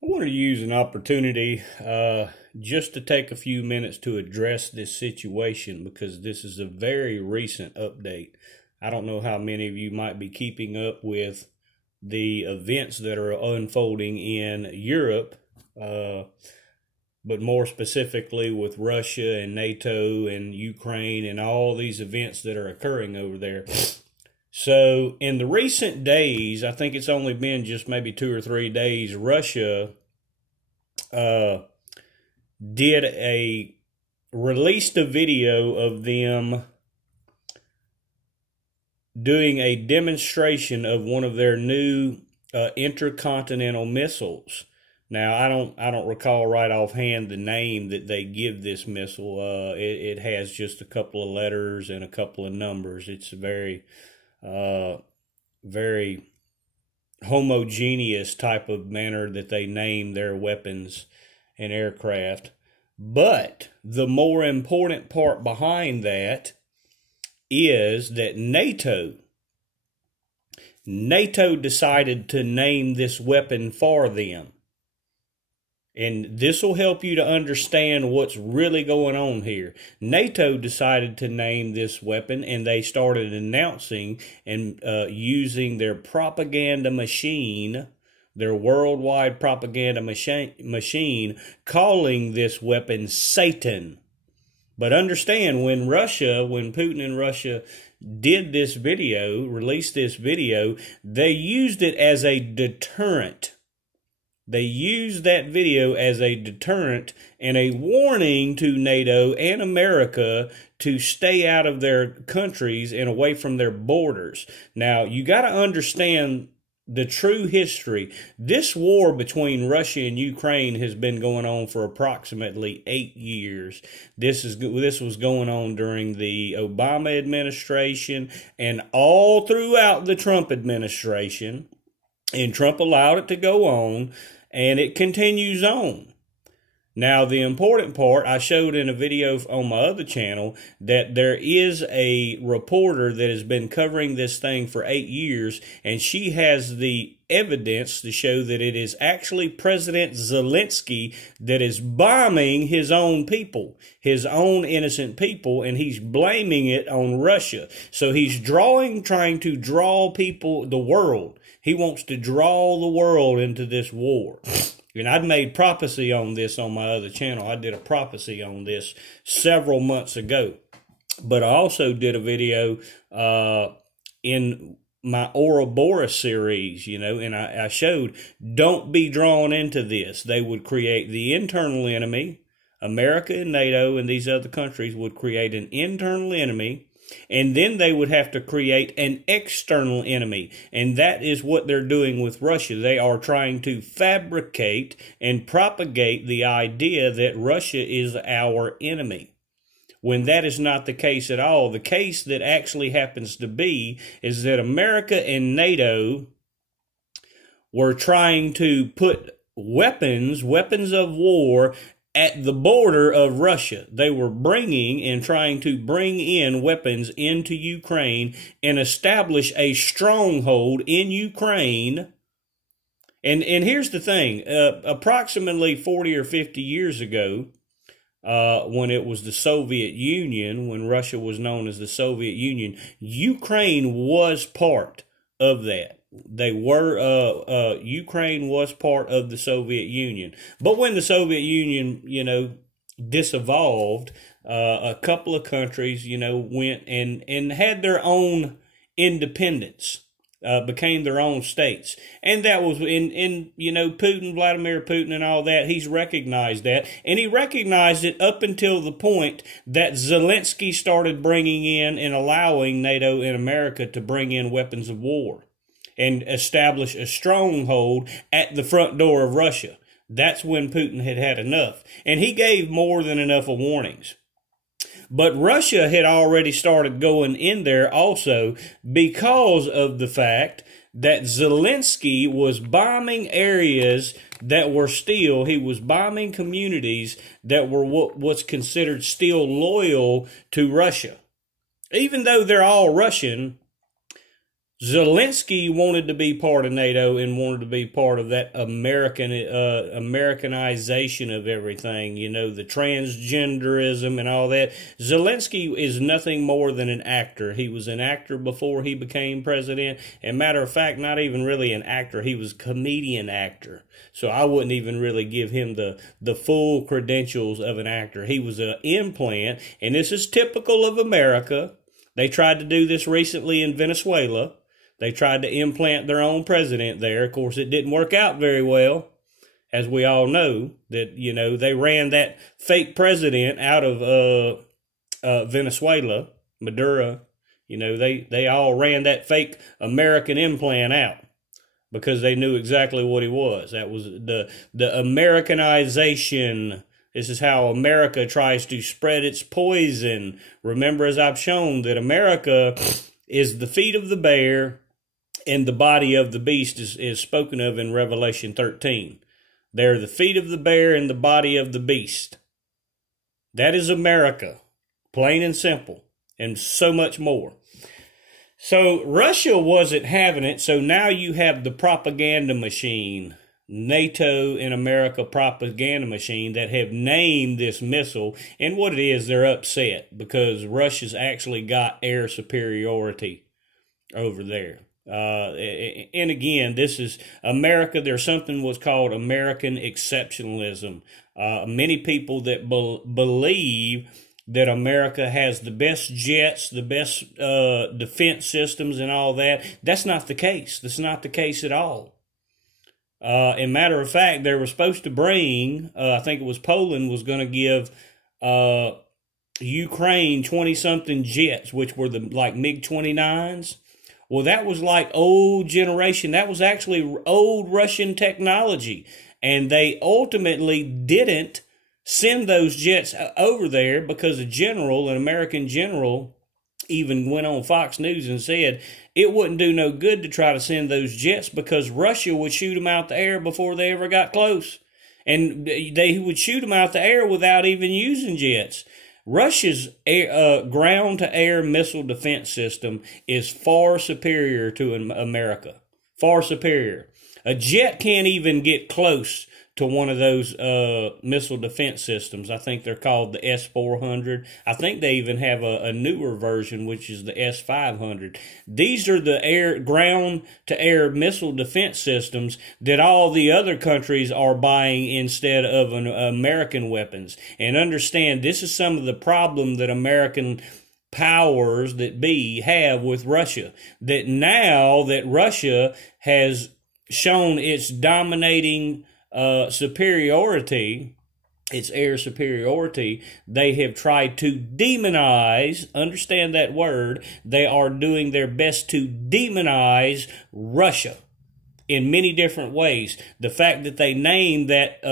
I wanted to use an opportunity just to take a few minutes to address this situation because this is a very recent update. I don't know how many of you might be keeping up with the events that are unfolding in Europe, but more specifically with Russia and NATO and Ukraine and all these events that are occurring over there. So in the recent days, I think it's only been just maybe 2 or 3 days, Russia released a video of them doing a demonstration of one of their new intercontinental missiles. Now, I don't recall right offhand the name that they give this missile. It has just a couple of letters and a couple of numbers. It's very very homogeneous type of manner that they name their weapons and aircraft. But the more important part behind that is that NATO decided to name this weapon for them. And this will help you to understand what's really going on here. NATO decided to name this weapon, and they started announcing and using their propaganda machine, their worldwide propaganda machine, calling this weapon Satan. But understand, when Putin and Russia did this video, released this video, they used it as a deterrent. They used that video as a deterrent and a warning to NATO and America to stay out of their countries and away from their borders. Now, you got to understand the true history. This war between Russia and Ukraine has been going on for approximately 8 years. This was going on during the Obama administration and all throughout the Trump administration. And Trump allowed it to go on. And it continues on. Now, the important part, I showed in a video on my other channel that there is a reporter that has been covering this thing for 8 years, and she has the evidence to show that it is actually President Zelensky that is bombing his own people, his own innocent people, and he's blaming it on Russia. So he's trying to draw people, the world. He wants to draw the world into this war. And I'd made prophecy on this on my other channel. I did a prophecy on this several months ago. But I also did a video in my Ouroboros series, and I showed, don't be drawn into this. They would create the internal enemy. America and NATO and these other countries would create an internal enemy. And then they would have to create an external enemy. And that is what they're doing with Russia. They are trying to fabricate and propagate the idea that Russia is our enemy, when that is not the case at all. The case that actually happens to be is that America and NATO were trying to put weapons of war at the border of Russia. They were trying to bring in weapons into Ukraine and establish a stronghold in Ukraine. And here's the thing, approximately 40 or 50 years ago, when it was the Soviet Union, when Russia was known as the Soviet Union, Ukraine was part of that. Ukraine was part of the Soviet Union. But when the Soviet Union, disevolved, a couple of countries, went and had their own independence, became their own states. And that was Vladimir Putin and all that, he's recognized that. And he recognized it up until the point that Zelensky started bringing in and allowing NATO and America to bring in weapons of war and establish a stronghold at the front door of Russia. That's when Putin had had enough. And he gave more than enough of warnings. But Russia had already started going in there also because of the fact that Zelensky was bombing areas that were he was bombing communities that were what's considered still loyal to Russia. Even though they're all Russian, Zelensky wanted to be part of NATO and wanted to be part of that Americanization of everything, you know, the transgenderism and all that. Zelensky is nothing more than an actor. He was an actor before he became president. And matter of fact, not even really an actor. He was a comedian actor. So I wouldn't even really give him the full credentials of an actor. He was an implant, and this is typical of America. They tried to do this recently in Venezuela. They tried to implant their own president there. Of course, it didn't work out very well, as we all know, that, you know, they ran that fake president out of Venezuela, Maduro. You know, they all ran that fake American implant out because they knew exactly what he was. That was the Americanization. This is how America tries to spread its poison. Remember, as I've shown, that America is the feet of the bear, and the body of the beast is spoken of in Revelation 13. They're the feet of the bear and the body of the beast. That is America, plain and simple, and so much more. So Russia wasn't having it, so now you have the propaganda machine, NATO and America propaganda machine, that have named this missile. And what it is, they're upset because Russia's actually got air superiority over there. And again, this is America. There's something what's called American exceptionalism. Many people that believe that America has the best jets, the best defense systems and all that. That's not the case. That's not the case at all. And matter of fact, they were supposed to bring, I think it was Poland, was going to give Ukraine 20-something jets, which were the like MiG-29s. Well, that was like old generation. That was actually old Russian technology. And they ultimately didn't send those jets over there because a general, an American general, even went on Fox News and said it wouldn't do no good to try to send those jets because Russia would shoot them out the air before they ever got close. And they would shoot them out the air without even using jets. Russia's ground-to-air missile defense system is far superior to America. Far superior. A jet can't even get close to one of those missile defense systems. I think they're called the S-400. I think they even have a newer version, which is the S-500. These are the ground-to-air missile defense systems that all the other countries are buying instead of American weapons. And understand, this is some of the problem that American powers that be have with Russia. That now that Russia has shown its dominating superiority, its air superiority, they have tried to demonize, understand that word, they are doing their best to demonize Russia in many different ways. The fact that they named that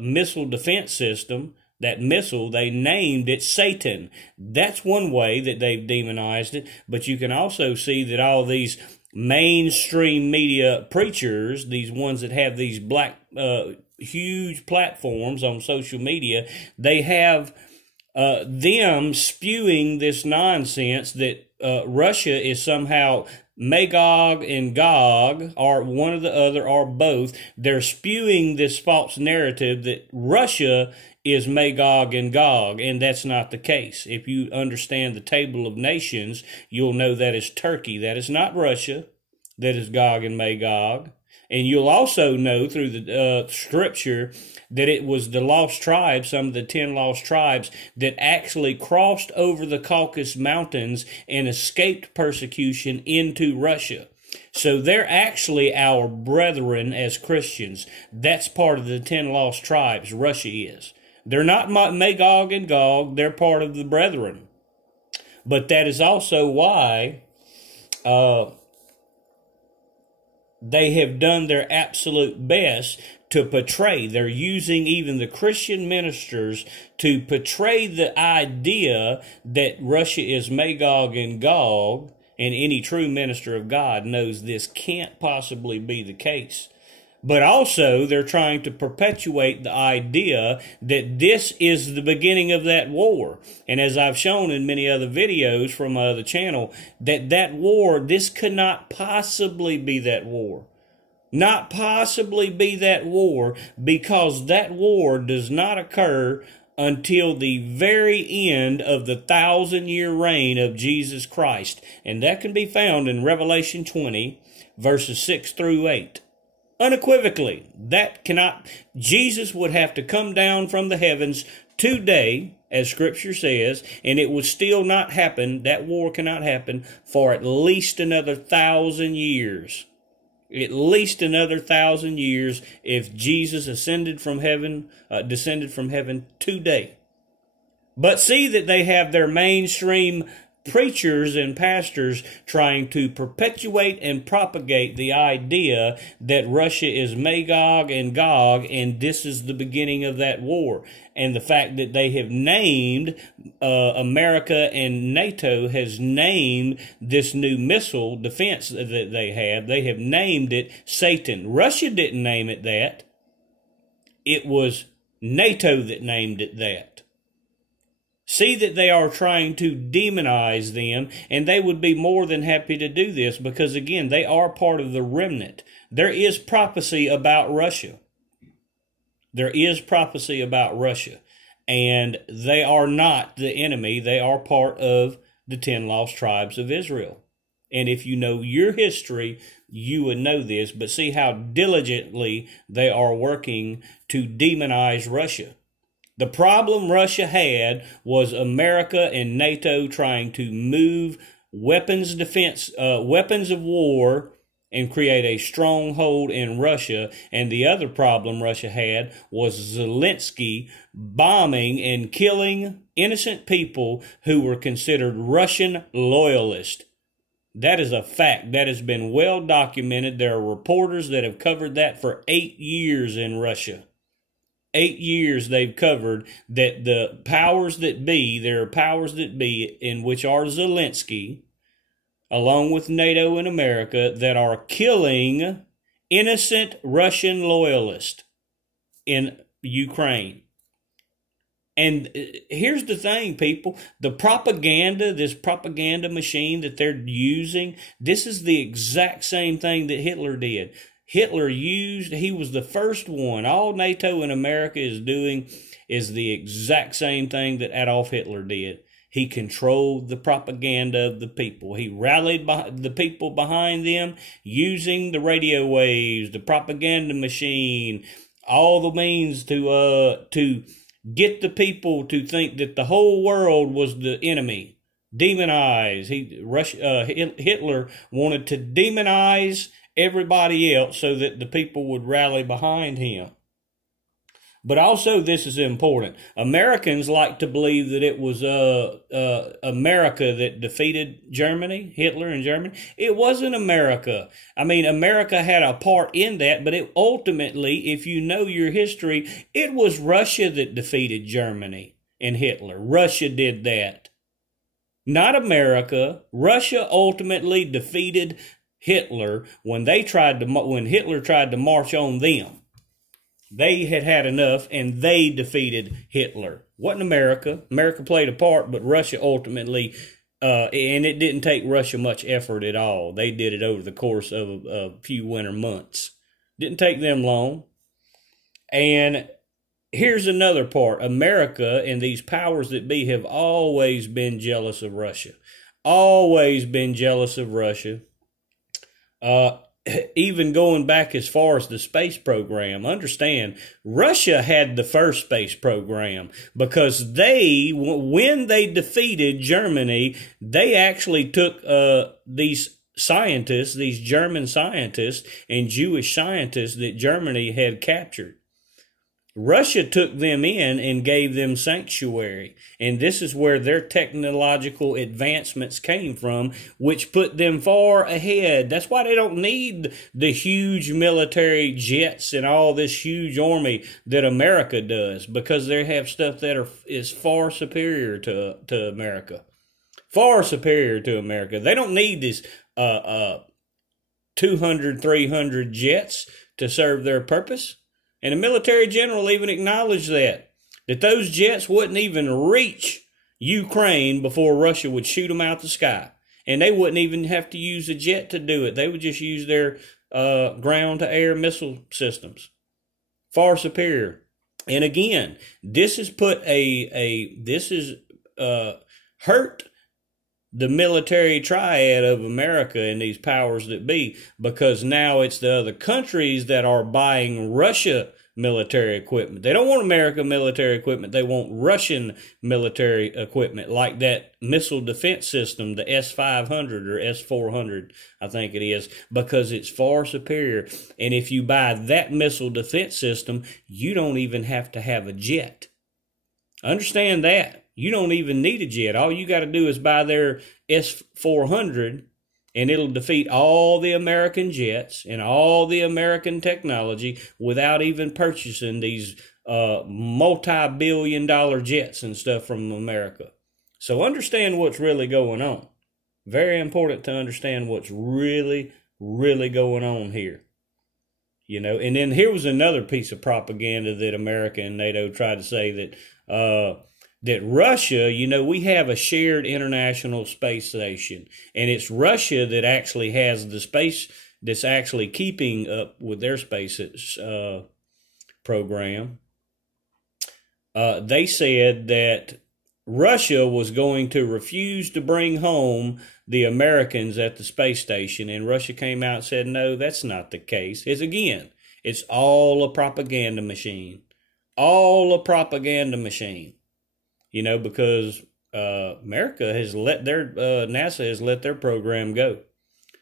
missile defense system, that missile, they named it Satan. That's one way that they've demonized it, but you can also see that all these mainstream media preachers, these ones that have these huge platforms on social media, they have them spewing this nonsense that Russia is somehow Magog and Gog, or one or the other, or both. They're spewing this false narrative that Russia is Magog and Gog, and that's not the case. If you understand the table of nations, you'll know that is Turkey. That is not Russia. That is Gog and Magog. And you'll also know through the scripture that it was the lost tribes, some of the 10 lost tribes, that actually crossed over the Caucasus Mountains and escaped persecution into Russia. So they're actually our brethren as Christians. That's part of the 10 lost tribes, Russia is. They're not Magog and Gog, they're part of the brethren. But that is also why they have done their absolute best to portray. They're using even the Christian ministers to portray the idea that Russia is Magog and Gog, and any true minister of God knows this can't possibly be the case. But also, they're trying to perpetuate the idea that this is the beginning of that war. And as I've shown in many other videos from my other channel, that war, this could not possibly be that war. Not possibly be that war, because that war does not occur until the very end of the 1,000-year reign of Jesus Christ. And that can be found in Revelation 20, verses 6 through 8. Unequivocally, Jesus would have to come down from the heavens today, as Scripture says, and it would still not happen, that war cannot happen, for at least another 1,000 years. At least another 1,000 years if Jesus descended from heaven today. But see that they have their mainstream preachers and pastors trying to perpetuate and propagate the idea that Russia is Magog and Gog, and this is the beginning of that war. And the fact that they have named, America and NATO has named this new missile defense that they have named it Satan. Russia didn't name it that. It was NATO that named it that. See that they are trying to demonize them, and they would be more than happy to do this because, again, they are part of the remnant. There is prophecy about Russia. There is prophecy about Russia, and they are not the enemy. They are part of the 10 lost tribes of Israel. And if you know your history, you would know this, but see how diligently they are working to demonize Russia. The problem Russia had was America and NATO trying to move weapons of war and create a stronghold in Russia. And the other problem Russia had was Zelensky bombing and killing innocent people who were considered Russian loyalists. That is a fact. That has been well documented. There are reporters that have covered that for 8 years in Russia. 8 years they've covered that the powers that be, there are powers that be in which are Zelensky, along with NATO and America, that are killing innocent Russian loyalists in Ukraine. And here's the thing, people, the propaganda, this propaganda machine that they're using, this is the exact same thing that Hitler did. He was the first one. All NATO and America is doing is the exact same thing that Adolf Hitler did. He controlled the propaganda of the people. He rallied the people behind them using the radio waves, the propaganda machine, all the means to get the people to think that the whole world was the enemy. Demonize. Hitler wanted to demonize everybody else so that the people would rally behind him. But also, this is important. Americans like to believe that it was America that defeated Germany, Hitler and Germany. It wasn't America. I mean, America had a part in that, but ultimately, if you know your history, it was Russia that defeated Germany and Hitler. Russia did that. Not America. Russia ultimately defeated Hitler when Hitler tried to march on them. They had enough, and they defeated Hitler. Wasn't America. America played a part, but Russia ultimately, and it didn't take Russia much effort at all. They did it over the course of a few winter months. Didn't take them long. And here's another part. America and these powers that be have always been jealous of Russia. Always been jealous of Russia. Even going back as far as the space program. Understand, Russia had the first space program because when they defeated Germany, they actually took these scientists, these German scientists and Jewish scientists that Germany had captured. Russia took them in and gave them sanctuary. And this is where their technological advancements came from, which put them far ahead. That's why they don't need the huge military jets and all this huge army that America does, because they have stuff that is far superior to America. Far superior to America. They don't need this 200, 300 jets to serve their purpose. And the military general even acknowledged that those jets wouldn't even reach Ukraine before Russia would shoot them out the sky. And they wouldn't even have to use a jet to do it. They would just use their ground-to-air missile systems. Far superior. And again, this has put hurt the military triad of America and these powers that be, because now it's the other countries that are buying Russia military equipment. They don't want American military equipment. They want Russian military equipment, like that missile defense system, the S-500 or S-400, I think it is, because it's far superior. And if you buy that missile defense system, you don't even have to have a jet. Understand that. You don't even need a jet. All you got to do is buy their S-400, and it'll defeat all the American jets and all the American technology without even purchasing these multi-billion-dollar jets and stuff from America. So understand what's really going on. Very important to understand what's really, really going on here. You know, and then here was another piece of propaganda that America and NATO tried to say that Russia, you know, we have a shared international space station, and it's Russia that actually has the space that's actually keeping up with their space program. They said that Russia was going to refuse to bring home the Americans at the space station, and Russia came out and said, no, that's not the case. It's all a propaganda machine. All a propaganda machine. You know, because America has let their, NASA has let their program go.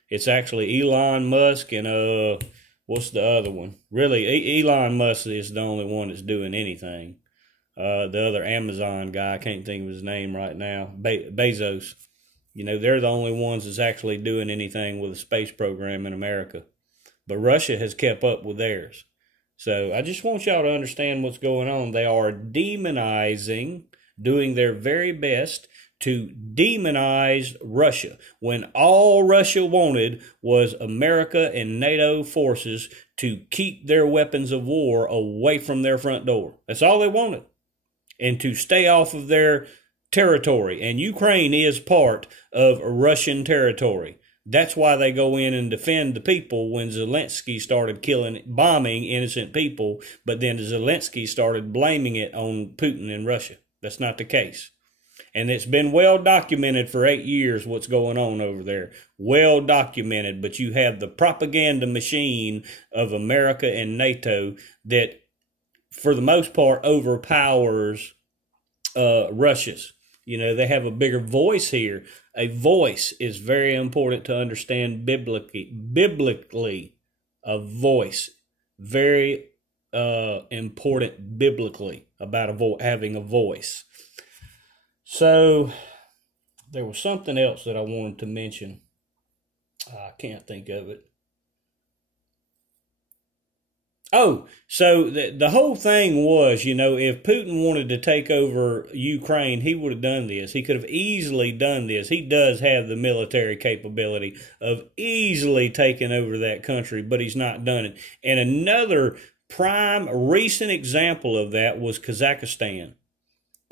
It's actually Elon Musk and, what's the other one? Really, Elon Musk is the only one that's doing anything. The other Amazon guy, I can't think of his name right now, Bezos. You know, they're the only ones that's actually doing anything with the space program in America. But Russia has kept up with theirs. So I just want y'all to understand what's going on. They are demonizing, doing their very best to demonize Russia, when all Russia wanted was America and NATO forces to keep their weapons of war away from their front door. That's all they wanted. And to stay off of their territory. And Ukraine is part of Russian territory. That's why they go in and defend the people when Zelensky started bombing innocent people, but then Zelensky started blaming it on Putin and Russia. That's not the case. And it's been well documented for 8 years what's going on over there. Well documented, but you have the propaganda machine of America and NATO that, for the most part, overpowers Russia's. You know, they have a bigger voice here. A voice is very important to understand biblically. A voice. Very important biblically about having a voice. So there was something else that I wanted to mention. I can't think of it. Oh, so the whole thing was, you know, if Putin wanted to take over Ukraine, he would have done this. He could have easily done this. He does have the military capability of easily taking over that country, but he's not done it. And another prime recent example of that was Kazakhstan.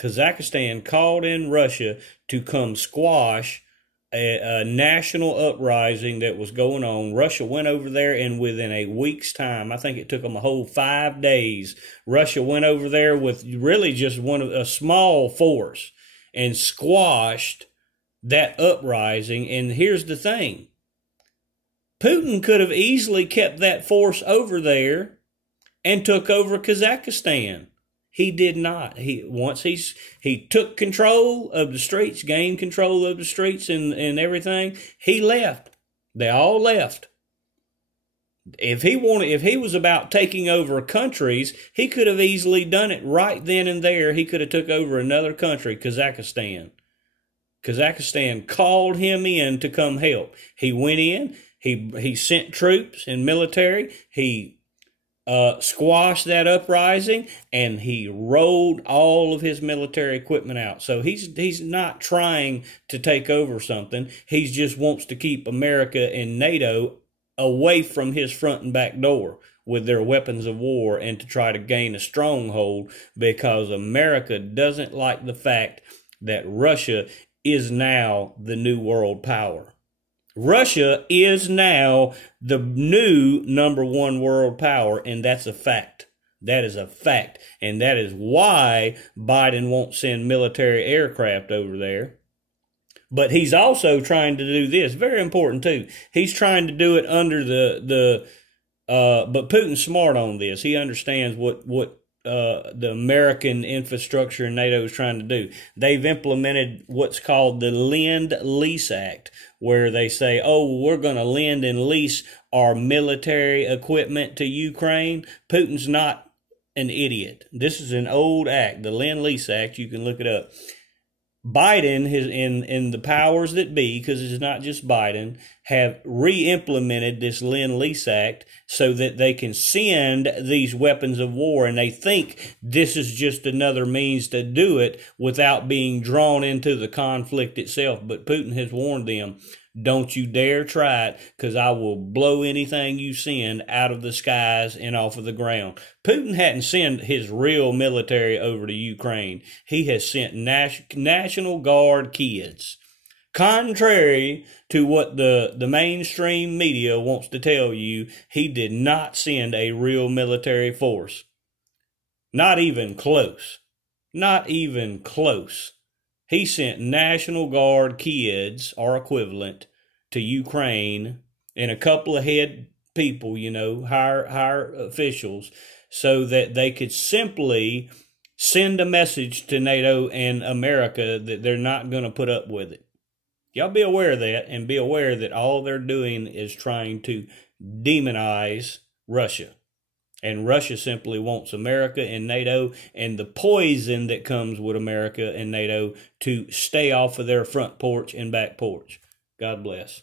Kazakhstan called in Russia to come squash a national uprising that was going on. Russia went over there, and within a week's time, I think it took them a whole 5 days, Russia went over there with really just a small force and squashed that uprising. And here's the thing. Putin could have easily kept that force over there and took over Kazakhstan. He did not. He took control of the streets, gained control of the streets and everything, he left. They all left. If he was about taking over countries, he could have easily done it right then and there. He could have took over another country, Kazakhstan. Kazakhstan called him in to come help. He went in. He sent troops and military. He squashed that uprising, and he rolled all of his military equipment out. So he's not trying to take over something. He just wants to keep America and NATO away from his front and back door with their weapons of war and to try to gain a stronghold, because America doesn't like the fact that Russia is now the new world power. Russia is now the new #1 world power, and that's a fact. That is a fact. And that is why Biden won't send military aircraft over there. But he's also trying to do this, very important too. He's trying to do it under but Putin's smart on this. He understands what the American infrastructure and NATO is trying to do. They've implemented what's called the Lend-Lease Act, where they say, oh, we're going to lend and lease our military equipment to Ukraine. Putin's not an idiot. This is an old act, the Lend-Lease Act. You can look it up. Biden has, in the powers that be, because it's not just Biden, have re-implemented this Lend-Lease Act so that they can send these weapons of war, and they think this is just another means to do it without being drawn into the conflict itself. But Putin has warned them, don't you dare try it, because I will blow anything you send out of the skies and off of the ground. Putin hadn't sent his real military over to Ukraine. He has sent National Guard kids. Contrary to what the mainstream media wants to tell you, he did not send a real military force. Not even close. Not even close. He sent National Guard kids, or equivalent, to Ukraine, and a couple of head people, higher officials, so that they could simply send a message to NATO and America that they're not going to put up with it. Y'all be aware of that, and be aware that all they're doing is trying to demonize Russia. And Russia simply wants America and NATO and the poison that comes with America and NATO to stay off of their front porch and back porch. God bless.